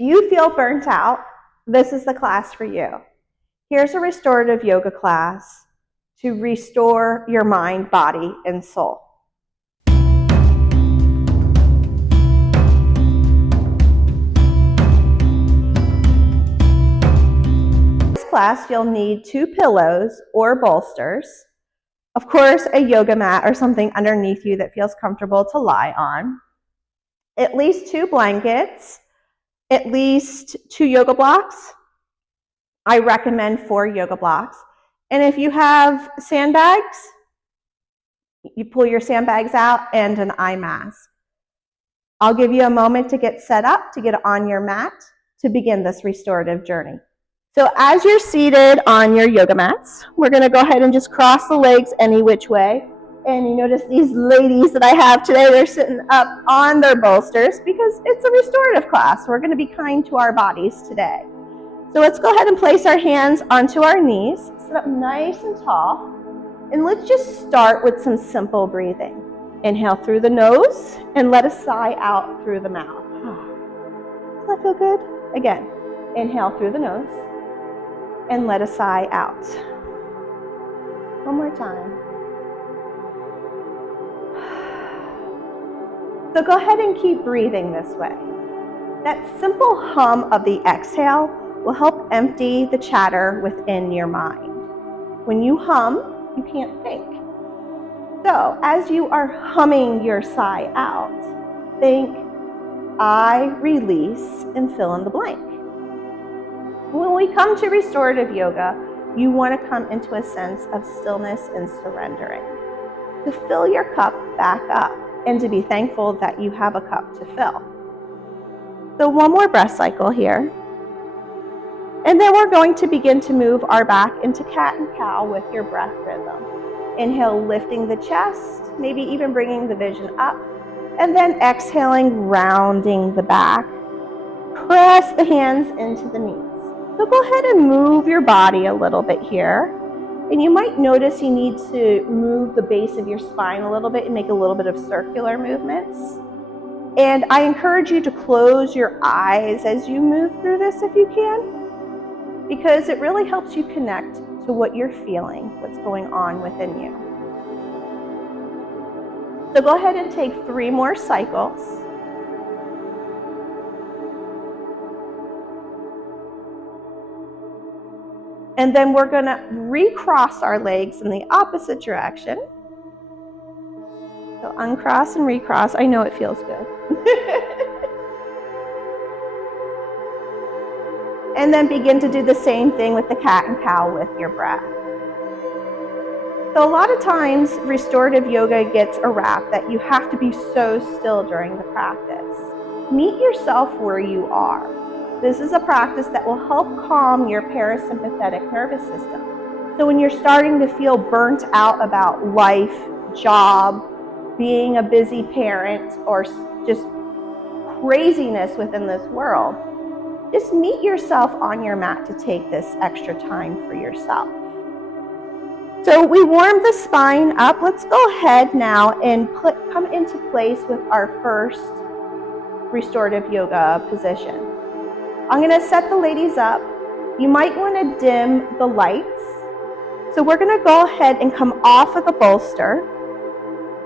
Do you feel burnt out? This is the class for you. Here's a restorative yoga class to restore your mind, body, and soul. In this class, you'll need 2 pillows or bolsters. Of course, a yoga mat or something underneath you that feels comfortable to lie on. At least 2 blankets. At least 2 yoga blocks. I recommend 4 yoga blocks. And if you have sandbags, you pull your sandbags out, and an eye mask. I'll give you a moment to get set up, to get on your mat, to begin this restorative journey. So as you're seated on your yoga mats, we're going to go ahead and just cross the legs any which way. And you notice these ladies that I have today, they're sitting up on their bolsters because it's a restorative class. We're going to be kind to our bodies today. So let's go ahead and place our hands onto our knees, sit up nice and tall, and let's just start with some simple breathing. Inhale through the nose and let a sigh out through the mouth. Does that feel good? Again, inhale through the nose and let a sigh out. One more time. So go ahead and keep breathing this way. That simple hum of the exhale will help empty the chatter within your mind. When you hum, you can't think. So as you are humming your sigh out, think, I release, and fill in the blank. When we come to restorative yoga, you want to come into a sense of stillness and surrendering, to fill your cup back up, and to be thankful that you have a cup to fill. So one more breath cycle here. And then we're going to begin to move our back into cat and cow with your breath rhythm. Inhale, lifting the chest, maybe even bringing the vision up. And then exhaling, rounding the back. Press the hands into the knees. So go ahead and move your body a little bit here. And you might notice you need to move the base of your spine a little bit and make a little bit of circular movements. And I encourage you to close your eyes as you move through this if you can, because it really helps you connect to what you're feeling, what's going on within you. So go ahead and take 3 more cycles. And then we're going to recross our legs in the opposite direction. So uncross and recross. I know it feels good. And then begin to do the same thing with the cat and cow with your breath. So a lot of times restorative yoga gets a rap that you have to be so still during the practice. Meet yourself where you are. This is a practice that will help calm your parasympathetic nervous system. So when you're starting to feel burnt out about life, job, being a busy parent, or just craziness within this world, just meet yourself on your mat to take this extra time for yourself. So we warmed the spine up. Let's go ahead now and come into place with our first restorative yoga position. I'm going to set the ladies up. You might want to dim the lights. So we're going to go ahead and come off of the bolster.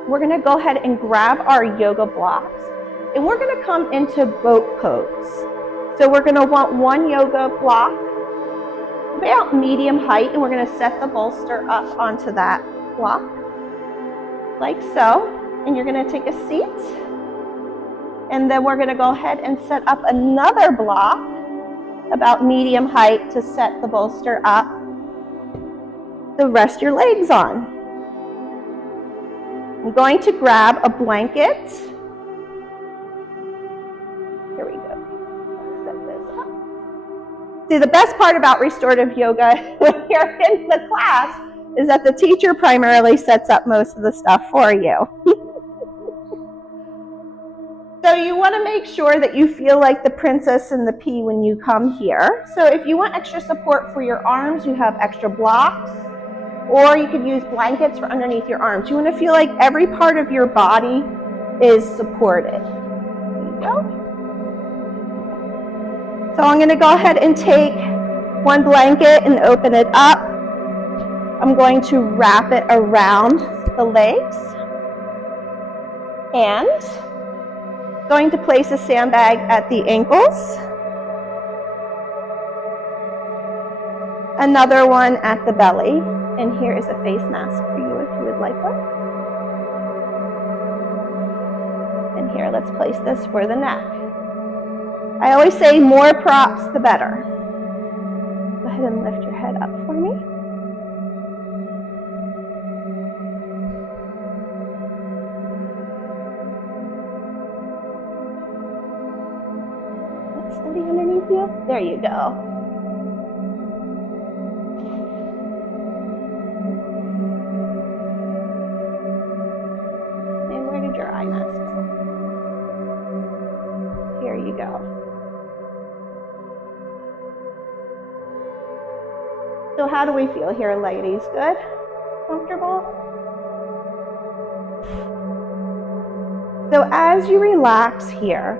We're going to go ahead and grab our yoga blocks, and we're going to come into boat pose. So we're going to want 1 yoga block about medium height, and we're going to set the bolster up onto that block like so. And you're going to take a seat, and then we're going to go ahead and set up another block about medium height to set the bolster up to rest your legs on. I'm going to grab a blanket. Here we go. Let's set this up. See, the best part about restorative yoga when you're in the class is that the teacher primarily sets up most of the stuff for you. So you want to make sure that you feel like the princess and the pea when you come here. So if you want extra support for your arms, you have extra blocks, or you could use blankets for underneath your arms. You want to feel like every part of your body is supported. There you go. So I'm going to go ahead and take one blanket and open it up. I'm going to wrap it around the legs and going to place a sandbag at the ankles. Another one at the belly. And here is a face mask for you if you would like one. And here, let's place this for the neck. I always say more props, the better. Go ahead and lift your head up for me. Steady underneath you. There you go. And where did your eye mask go? Here you go. So how do we feel here, ladies? Good? Comfortable? So as you relax here,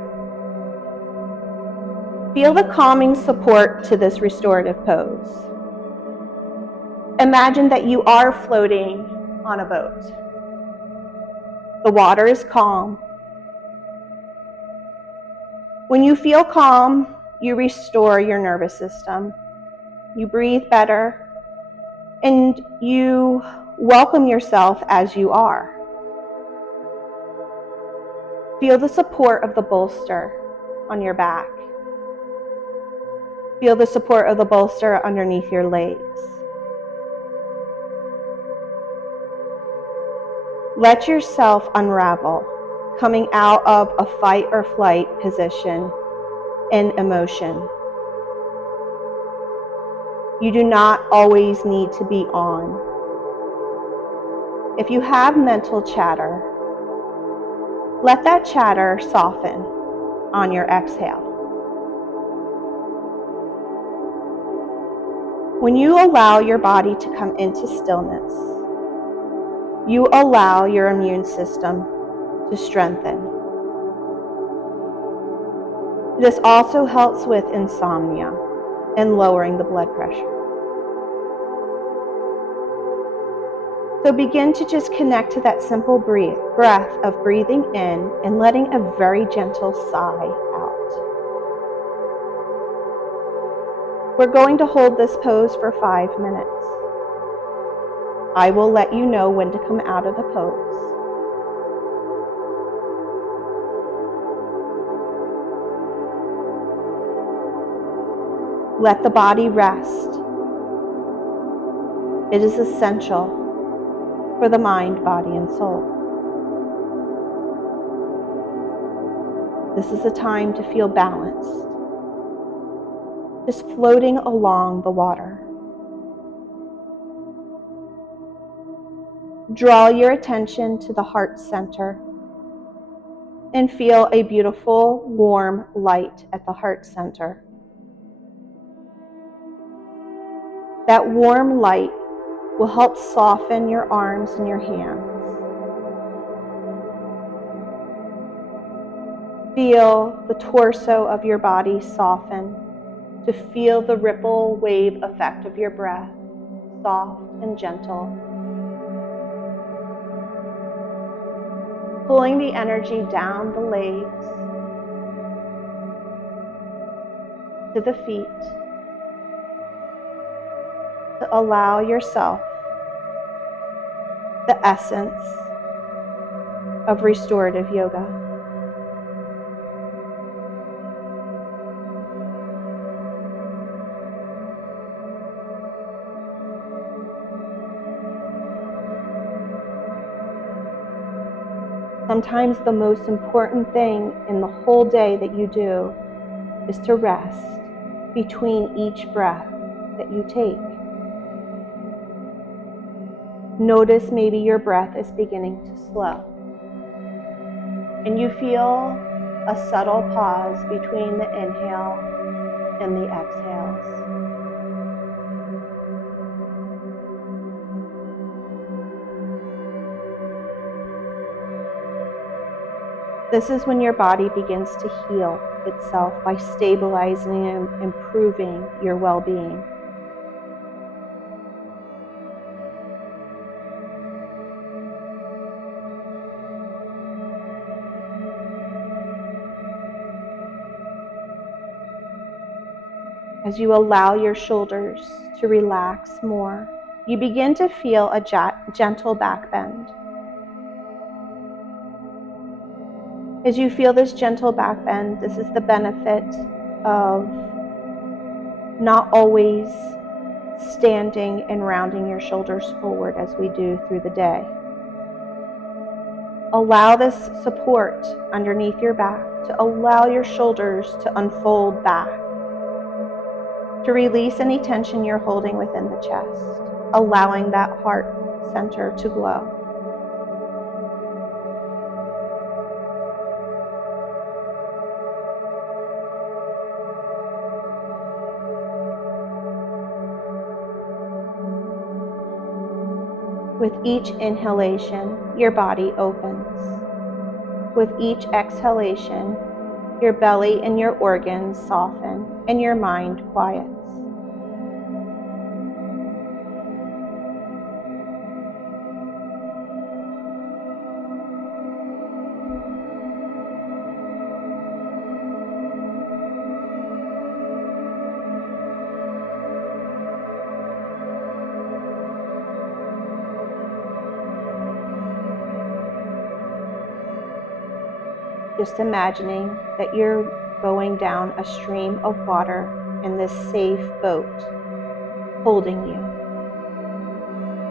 feel the calming support to this restorative pose. Imagine that you are floating on a boat. The water is calm. When you feel calm, you restore your nervous system. You breathe better, and you welcome yourself as you are. Feel the support of the bolster on your back. Feel the support of the bolster underneath your legs. Let yourself unravel, coming out of a fight or flight position and emotion. You do not always need to be on. If you have mental chatter, let that chatter soften on your exhale. When you allow your body to come into stillness, you allow your immune system to strengthen. This also helps with insomnia and lowering the blood pressure. So begin to just connect to that simple breath of breathing in and letting a very gentle sigh out. We're going to hold this pose for 5 minutes. I will let you know when to come out of the pose. Let the body rest. It is essential for the mind, body, and soul. This is a time to feel balanced, just floating along the water. Draw your attention to the heart center and feel a beautiful, warm light at the heart center. That warm light will help soften your arms and your hands. Feel the torso of your body soften to feel the ripple wave effect of your breath, soft and gentle. Pulling the energy down the legs to the feet to allow yourself the essence of restorative yoga. Sometimes the most important thing in the whole day that you do is to rest between each breath that you take. Notice maybe your breath is beginning to slow, and you feel a subtle pause between the inhale and the exhales. This is when your body begins to heal. itself by stabilizing and improving your well-being. As you allow your shoulders to relax more, you begin to feel a gentle back bend. As you feel this gentle back bend, this is the benefit of not always standing and rounding your shoulders forward as we do through the day. Allow this support underneath your back to allow your shoulders to unfold back, to release any tension you're holding within the chest, allowing that heart center to glow. With each inhalation, your body opens. With each exhalation, your belly and your organs soften and your mind quiets. Just imagining that you're going down a stream of water in this safe boat, holding you,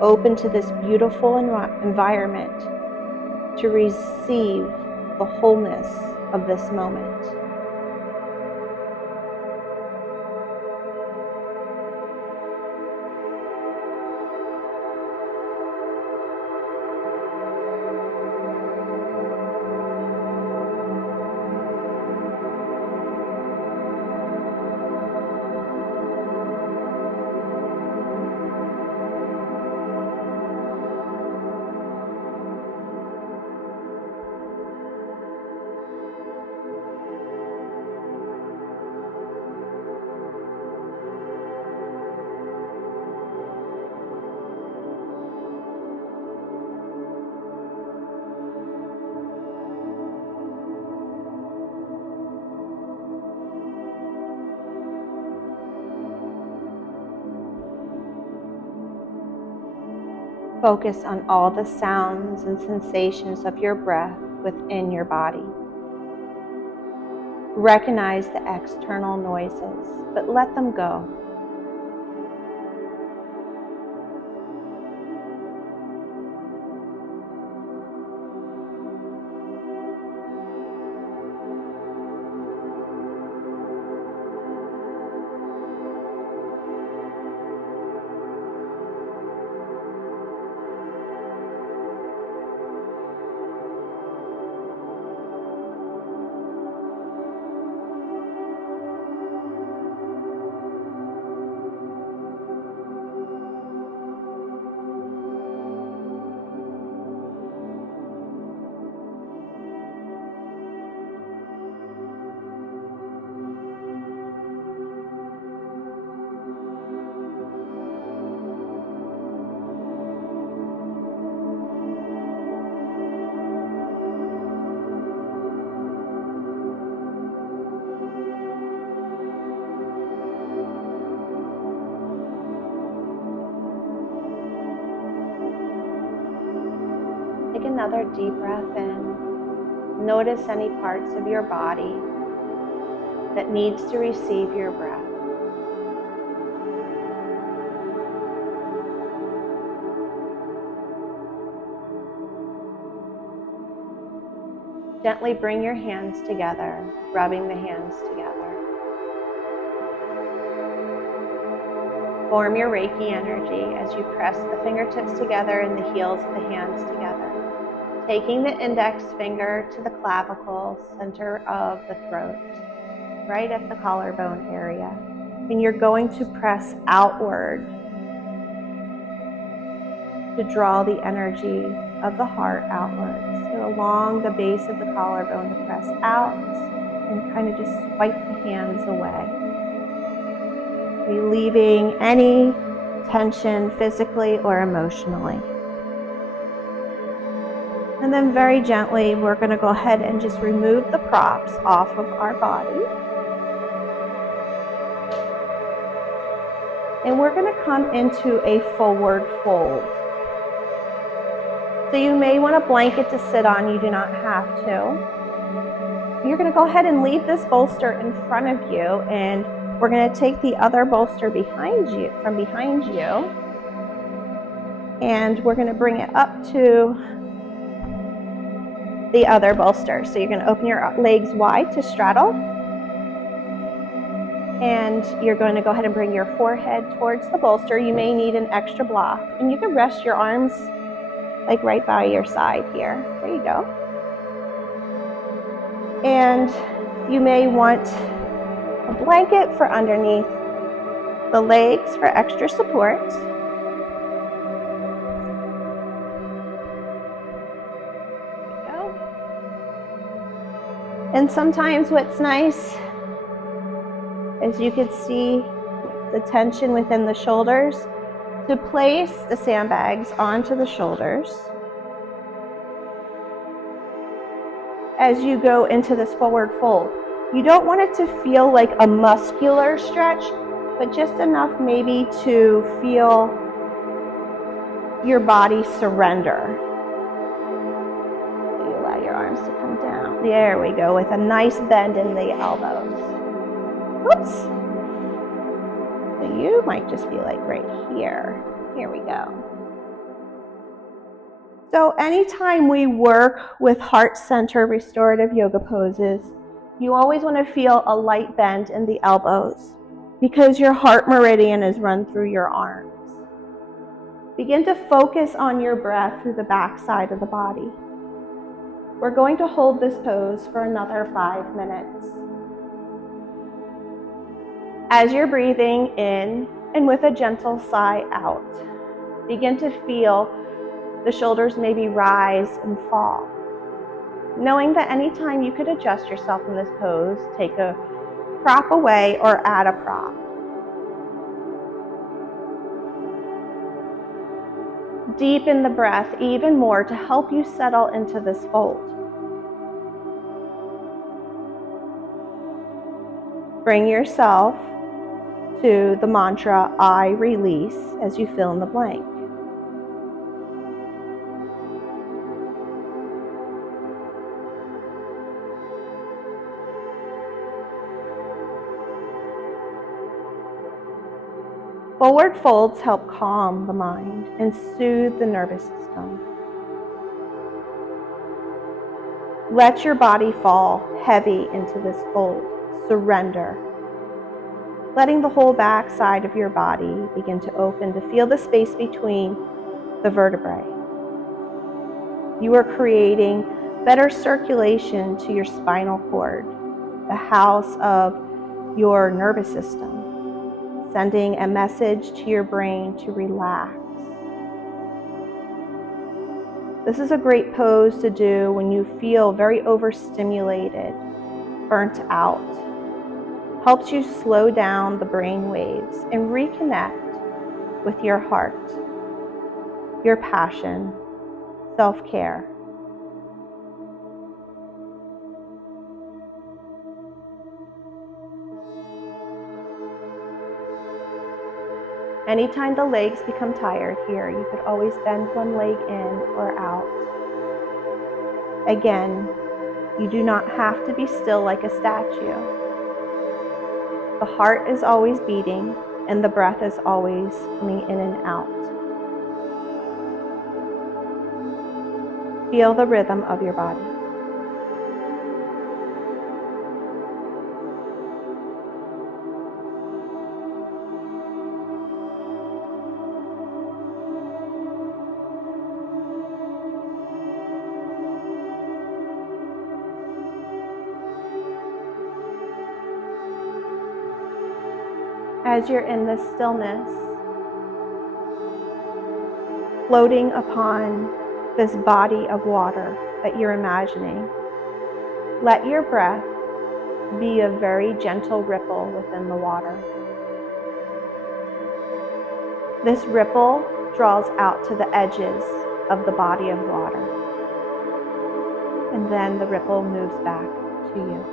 open to this beautiful environment to receive the wholeness of this moment. Focus on all the sounds and sensations of your breath within your body. Recognize the external noises, but let them go. Take another deep breath in. Notice any parts of your body that needs to receive your breath. Gently bring your hands together, rubbing the hands together. Form your Reiki energy as you press the fingertips together and the heels of the hands together. Taking the index finger to the clavicle, center of the throat, right at the collarbone area. And you're going to press outward to draw the energy of the heart outwards. So along the base of the collarbone to press out and kind of just swipe the hands away, relieving any tension physically or emotionally. And then very gently, we're going to go ahead and just remove the props off of our body. And we're going to come into a forward fold. So you may want a blanket to sit on, you do not have to. You're going to go ahead and leave this bolster in front of you, and we're going to take the other bolster from behind you, and we're going to bring it up to the other bolster. So you're going to open your legs wide to straddle, and you're going to go ahead and bring your forehead towards the bolster. You may need an extra block, and you can rest your arms like right by your side here. There you go. And you may want a blanket for underneath the legs for extra support. There you go. And sometimes what's nice is you can see the tension within the shoulders, to place the sandbags onto the shoulders as you go into this forward fold. You don't want it to feel like a muscular stretch, but just enough maybe to feel your body surrender. So you allow your arms to come down. There we go, with a nice bend in the elbows. Whoops. So you might just be like right here. Here we go. So anytime we work with heart center restorative yoga poses, you always want to feel a light bend in the elbows because your heart meridian is run through your arms. Begin to focus on your breath through the back side of the body. We're going to hold this pose for another 5 minutes. As you're breathing in and with a gentle sigh out, begin to feel the shoulders maybe rise and fall. Knowing that anytime you could adjust yourself in this pose, take a prop away or add a prop. Deepen the breath even more to help you settle into this fold. Bring yourself to the mantra, I release, as you fill in the blank. Forward folds help calm the mind and soothe the nervous system. Let your body fall heavy into this fold. Surrender. Letting the whole back side of your body begin to open to feel the space between the vertebrae. You are creating better circulation to your spinal cord, the house of your nervous system, sending a message to your brain to relax. This is a great pose to do when you feel very overstimulated, burnt out. Helps you slow down the brain waves and reconnect with your heart, your passion, self-care. Anytime the legs become tired here, you could always bend one leg in or out. Again, you do not have to be still like a statue. The heart is always beating and the breath is always coming in and out. Feel the rhythm of your body. As you're in this stillness, floating upon this body of water that you're imagining, let your breath be a very gentle ripple within the water. This ripple draws out to the edges of the body of water, and then the ripple moves back to you.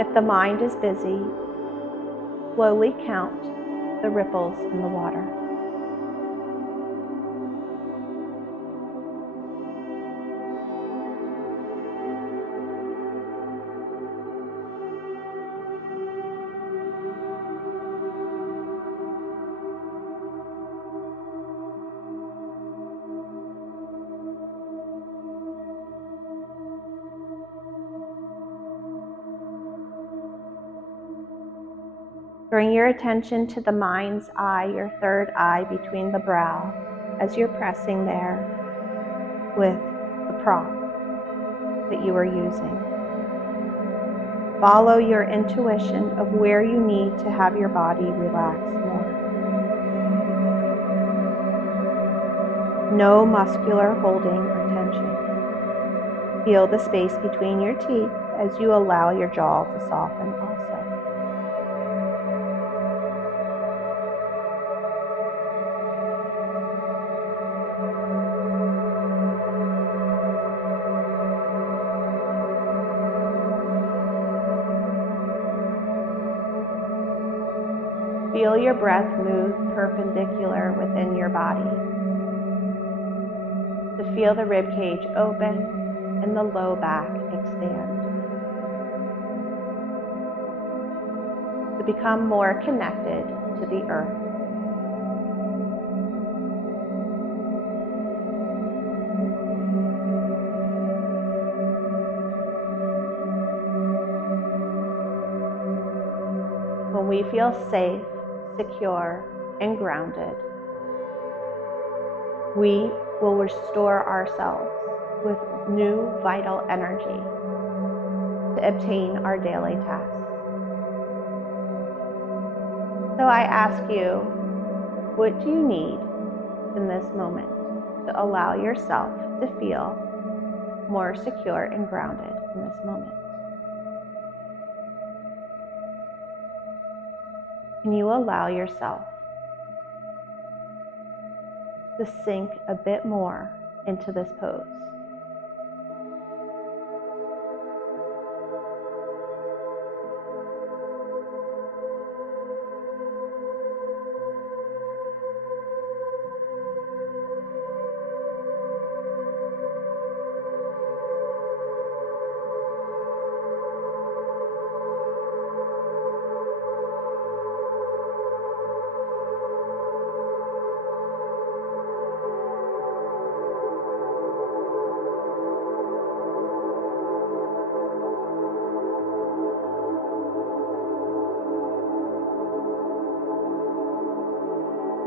If the mind is busy, slowly count the ripples in the water. Bring your attention to the mind's eye, your third eye between the brow, as you're pressing there with the prop that you are using. Follow your intuition of where you need to have your body relax more. No muscular holding or tension. Feel the space between your teeth as you allow your jaw to soften also. Feel your breath move perpendicular within your body. To feel the rib cage open and the low back expand. To become more connected to the earth. When we feel safe, secure, and grounded, we will restore ourselves with new vital energy to obtain our daily tasks. So I ask you, what do you need in this moment to allow yourself to feel more secure and grounded in this moment? Can you allow yourself to sink a bit more into this pose?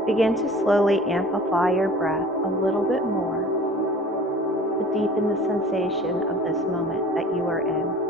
Begin to slowly amplify your breath a little bit more to deepen the sensation of this moment that you are in.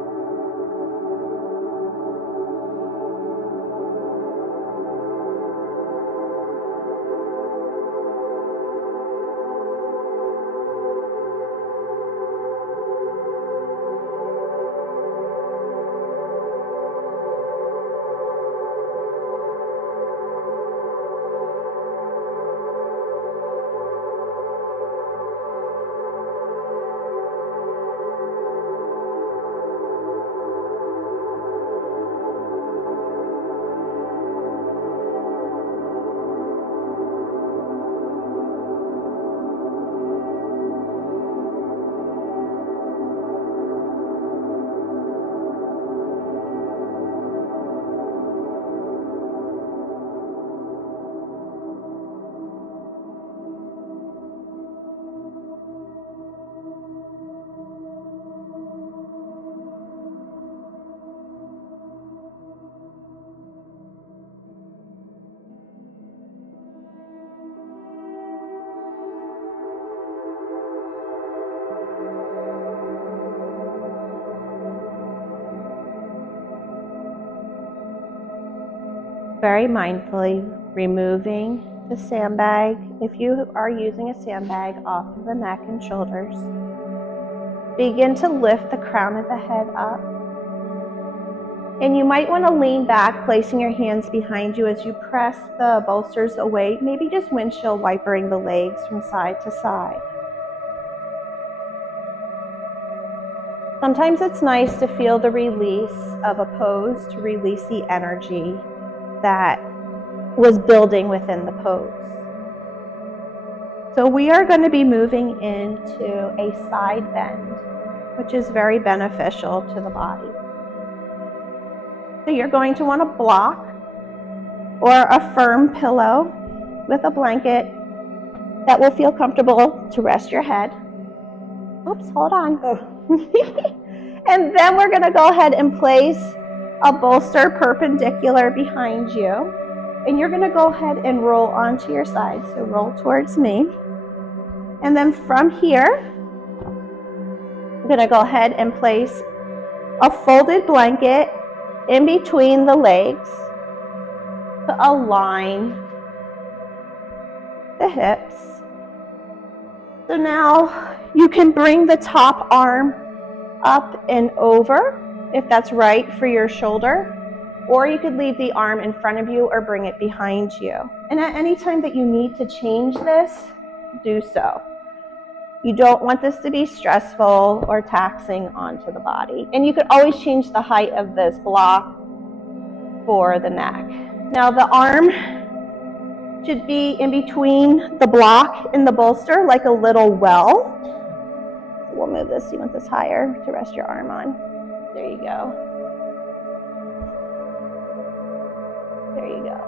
Very mindfully removing the sandbag, if you are using a sandbag, off of the neck and shoulders. begin to lift the crown of the head up. And you might want to lean back, placing your hands behind you as you press the bolsters away, maybe just windshield wipering the legs from side to side. Sometimes it's nice to feel the release of a pose, to release the energy that was building within the pose. So we are going to be moving into a side bend, which is very beneficial to the body. So you're going to want a block or a firm pillow with a blanket that will feel comfortable to rest your head. Oops, hold on. And then we're going to go ahead and place a bolster perpendicular behind you. And you're going to go ahead and roll onto your side. So roll towards me. And then from here, I'm going to go ahead and place a folded blanket in between the legs to align the hips. So now you can bring the top arm up and over if that's right for your shoulder, or you could leave the arm in front of you or bring it behind you. And at any time that you need to change this, do so. You don't want this to be stressful or taxing onto the body. And you could always change the height of this block for the neck. Now the arm should be in between the block and the bolster, like a little well. So we'll move this. You want this higher to rest your arm on. There you go. There you go.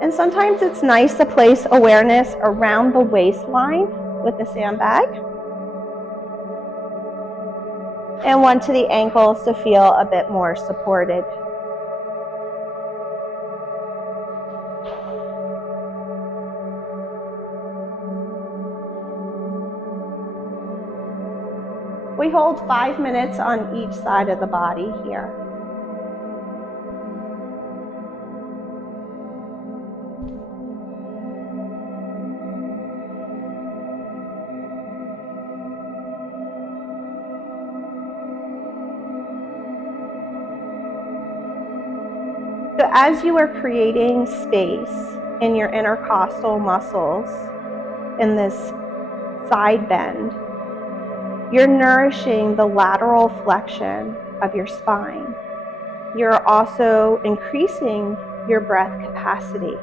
And sometimes it's nice to place awareness around the waistline with the sandbag. And one to the ankles to feel a bit more supported. We hold 5 minutes on each side of the body here. So as you are creating space in your intercostal muscles in this side bend, you're nourishing the lateral flexion of your spine. You're also increasing your breath capacity.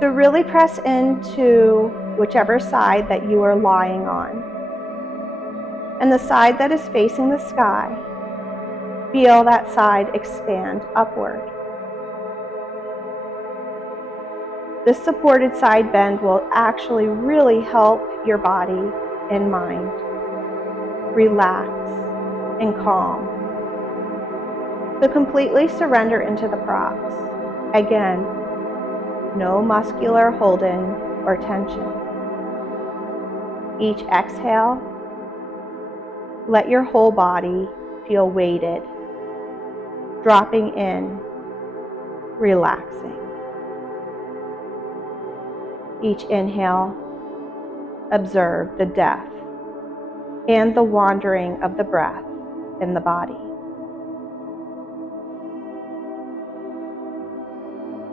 So really press into whichever side that you are lying on. And the side that is facing the sky, feel that side expand upward. This supported side bend will actually really help your body and mind relax and calm. So completely surrender into the props. Again, no muscular holding or tension. Each exhale, let your whole body feel weighted, dropping in, relaxing. Each inhale, observe the depth and the wandering of the breath in the body.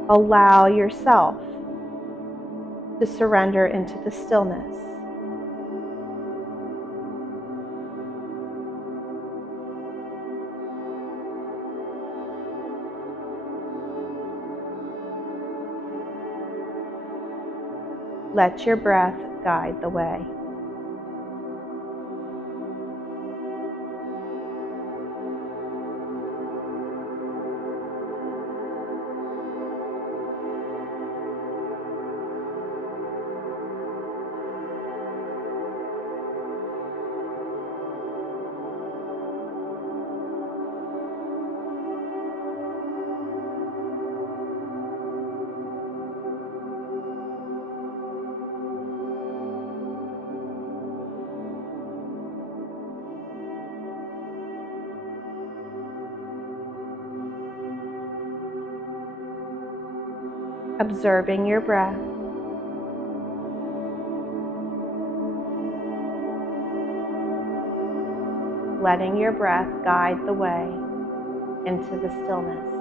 Allow yourself to surrender into the stillness. Let your breath guide the way. Observing your breath. letting your breath guide the way into the stillness.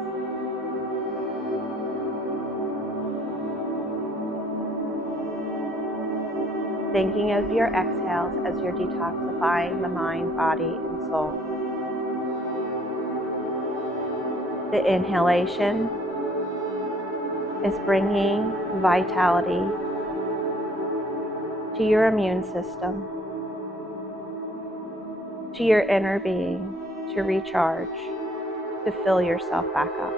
Thinking of your exhales as you're detoxifying the mind, body, and soul. The inhalation is bringing vitality to your immune system, to your inner being, to recharge, to fill yourself back up.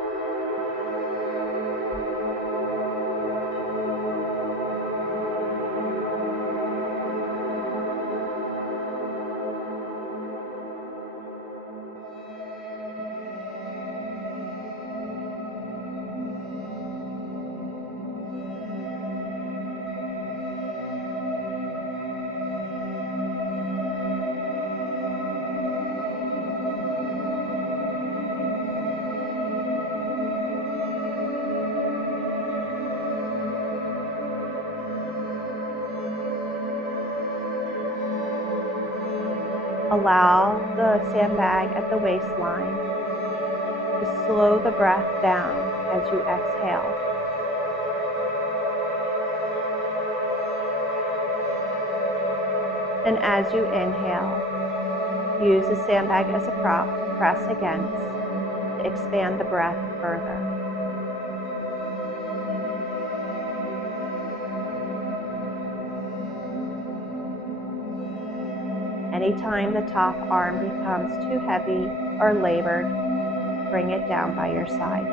Allow the sandbag at the waistline to slow the breath down as you exhale. And as you inhale, use the sandbag as a prop to press against to expand the breath further. Anytime the top arm becomes too heavy or labored, bring it down by your side.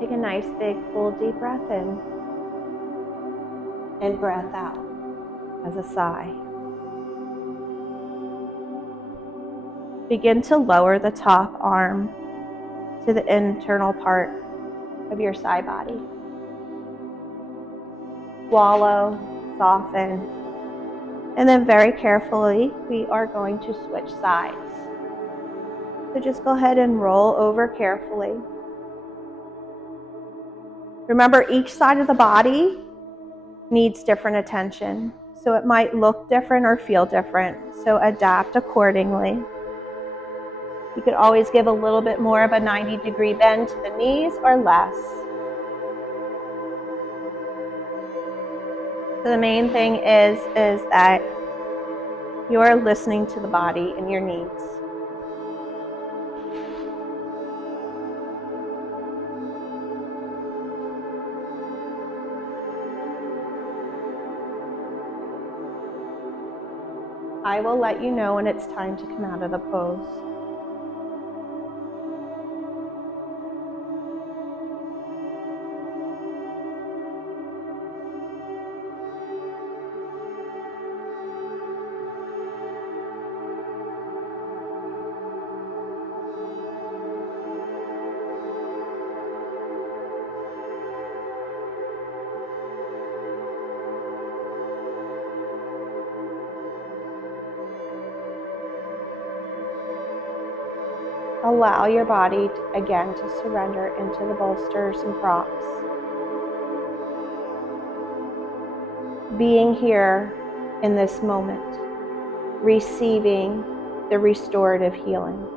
Take a nice big full deep breath in and breath out as a sigh. Begin to lower the top arm to the internal part of your side body. Swallow, soften, and then very carefully we are going to switch sides. So just go ahead and roll over carefully. Remember, each side of the body needs different attention. So it might look different or feel different. So adapt accordingly. You could always give a little bit more of a 90-degree bend to the knees or less. So the main thing is that you're listening to the body and your needs. I will let you know when it's time to come out of the pose. Allow your body, again, to surrender into the bolsters and props. Being here in this moment, receiving the restorative healing.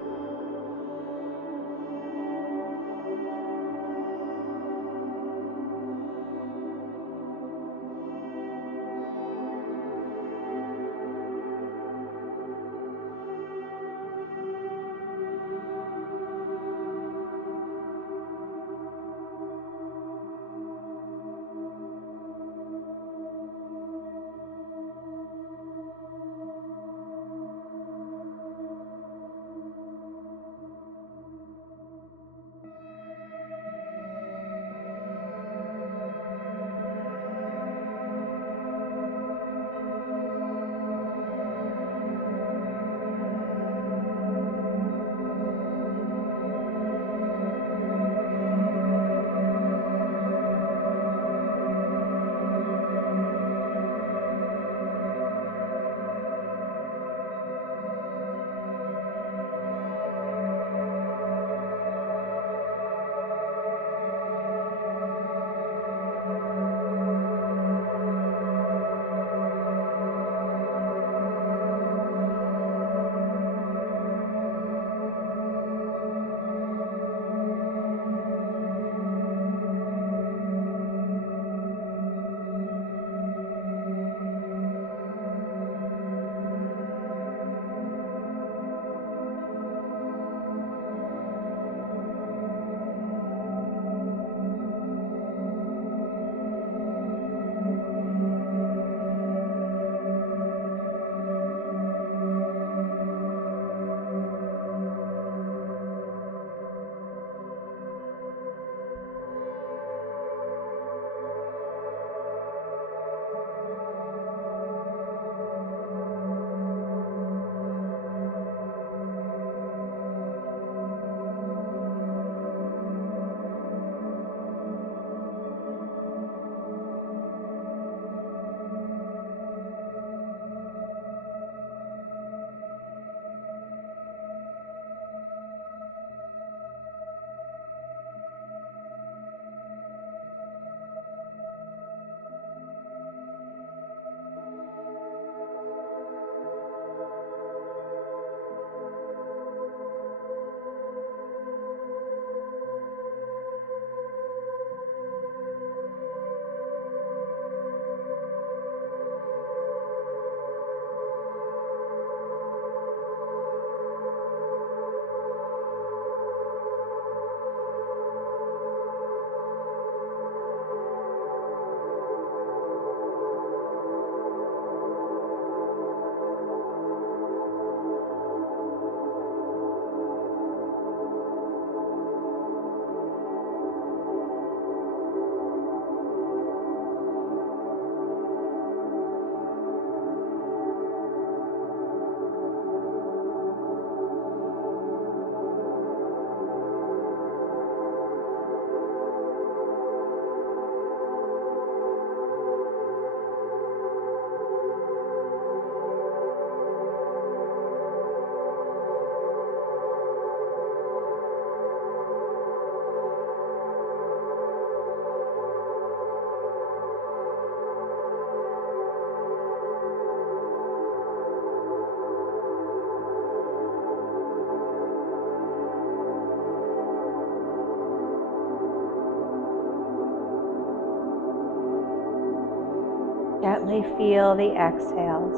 Gently feel the exhales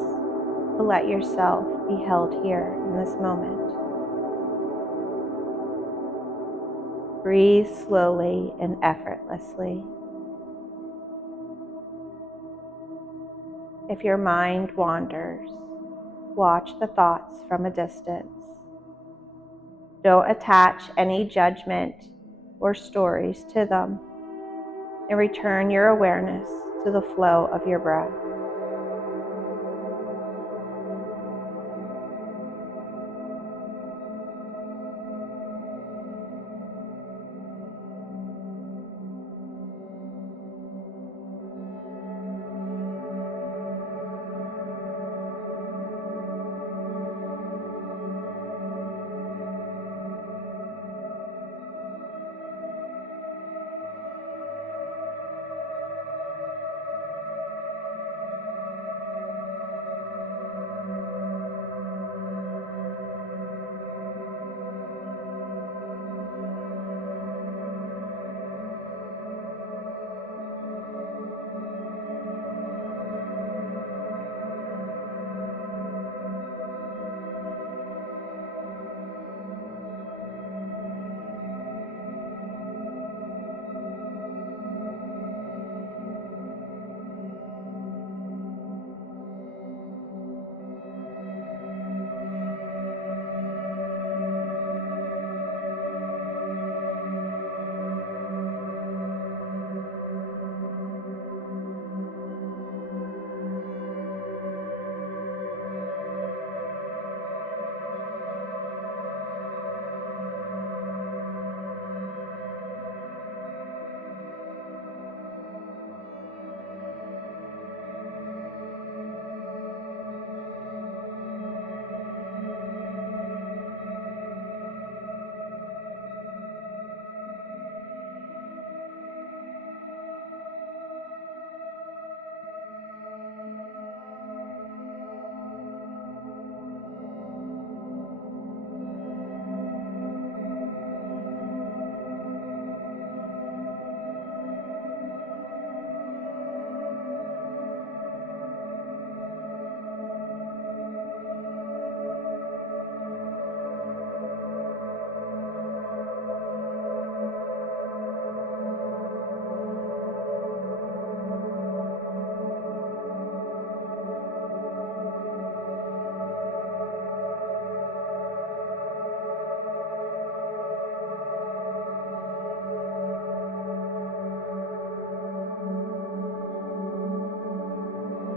to let yourself be held here in this moment. Breathe slowly and effortlessly. If your mind wanders, watch the thoughts from a distance. Don't attach any judgment or stories to them, and return your awareness to the flow of your breath.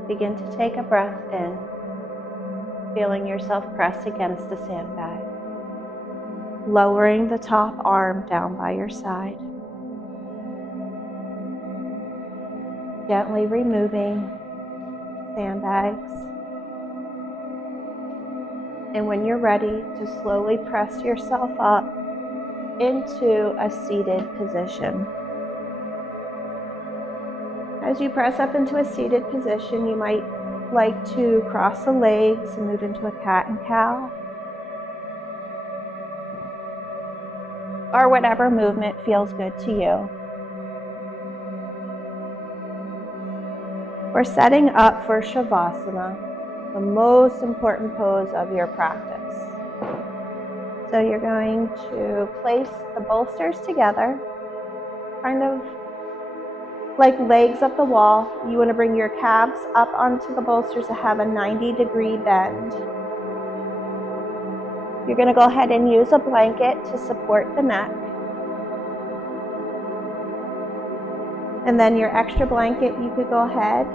Begin to take a breath in, feeling yourself press against the sandbag, lowering the top arm down by your side, gently removing sandbags. And when you're ready, to slowly press yourself up into a seated position. As you press up into a seated position, you might like to cross the legs and move into a cat and cow, or whatever movement feels good to you. We're setting up for Shavasana, the most important pose of your practice. So you're going to place the bolsters together, kind of like legs up the wall. You want to bring your calves up onto the bolsters to have a 90-degree bend. You're going to go ahead and use a blanket to support the neck. And then your extra blanket, you could go ahead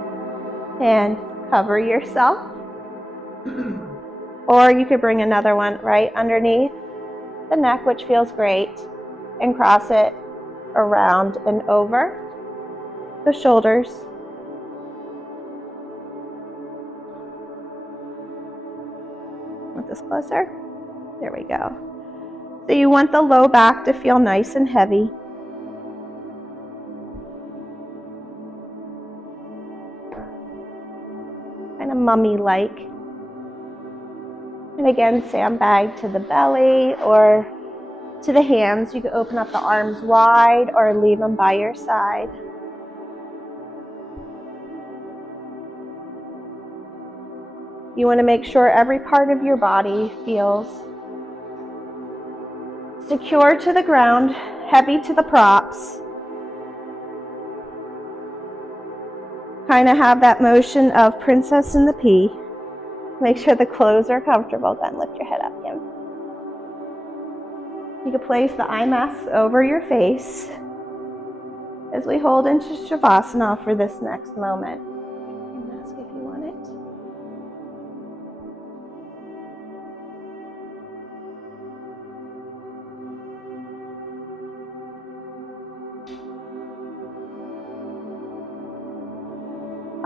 and cover yourself. Or you could bring another one right underneath the neck, which feels great, and cross it around and over the shoulders. Want this closer? There we go. So you want the low back to feel nice and heavy. Kind of mummy-like. And again, sandbag to the belly or to the hands. You can open up the arms wide or leave them by your side. You want to make sure every part of your body feels secure to the ground, heavy to the props. Kind of have that motion of Princess and the Pea. Make sure the clothes are comfortable. Go ahead and lift your head up, Kim. You can place the eye mask over your face as we hold into Shavasana for this next moment. Eye mask if you want it.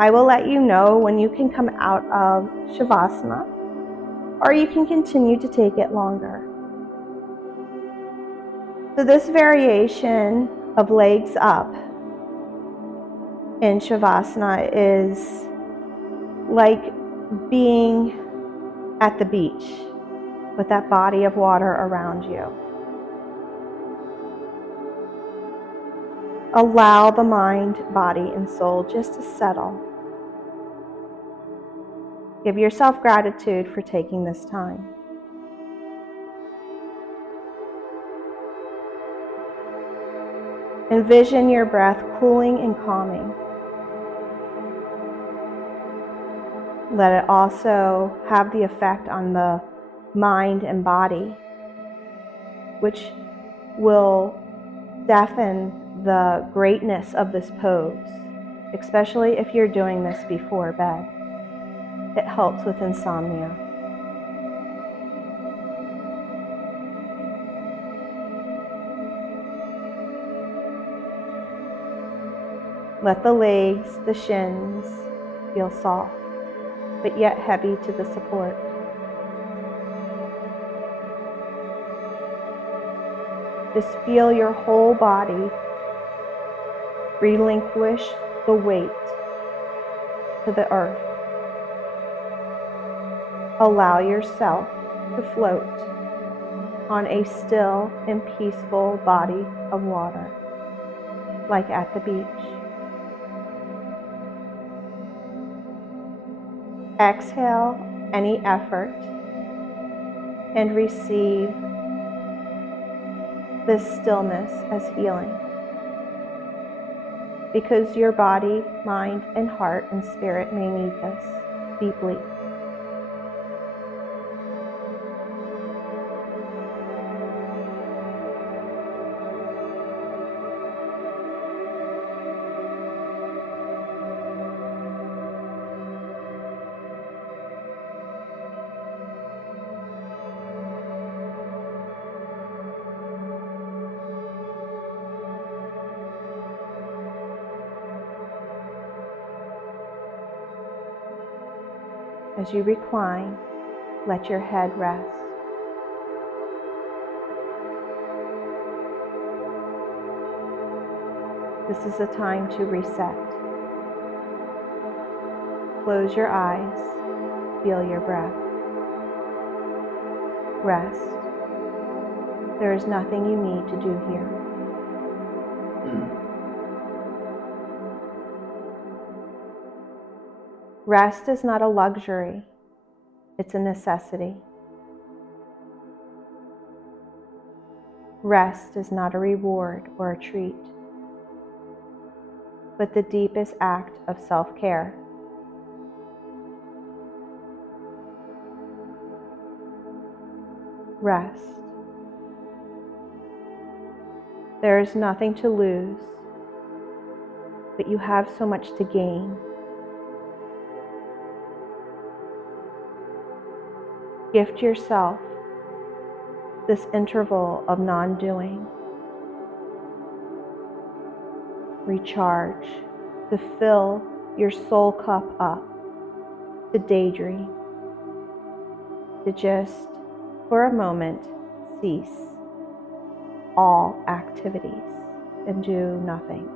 I will let you know when you can come out of Shavasana, or you can continue to take it longer. So this variation of legs up in Shavasana is like being at the beach with that body of water around you. Allow the mind, body, and soul just to settle. Give yourself gratitude for taking this time. Envision your breath cooling and calming. Let it also have the effect on the mind and body, which will deafen the greatness of this pose, especially if you're doing this before bed. It helps with insomnia. Let the legs, the shins, feel soft, but yet heavy to the support. Just feel your whole body relinquish the weight to the earth. Allow yourself to float on a still and peaceful body of water, like at the beach. Exhale any effort and receive this stillness as healing, because your body, mind, and heart and spirit may need this deeply. As you recline, let your head rest. This is a time to reset. Close your eyes, feel your breath. Rest. There is nothing you need to do here. Rest is not a luxury, it's a necessity. Rest is not a reward or a treat, but the deepest act of self-care. Rest. There is nothing to lose, but you have so much to gain. Gift yourself this interval of non-doing. Recharge, to fill your soul cup up, to daydream, to just, for a moment, cease all activities and do nothing.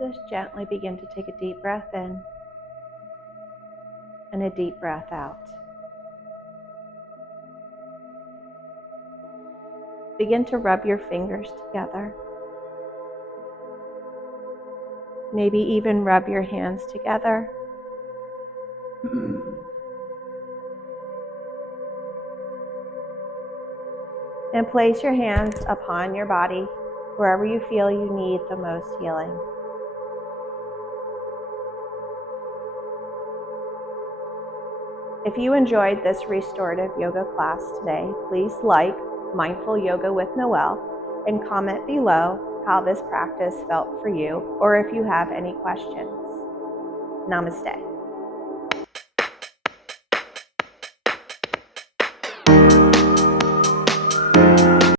Just gently begin to take a deep breath in and a deep breath out. Begin to rub your fingers together. Maybe even rub your hands together. And place your hands upon your body wherever you feel you need the most healing. If you enjoyed this restorative yoga class today, please like Mindful Yoga with Noelle and comment below how this practice felt for you or if you have any questions. Namaste.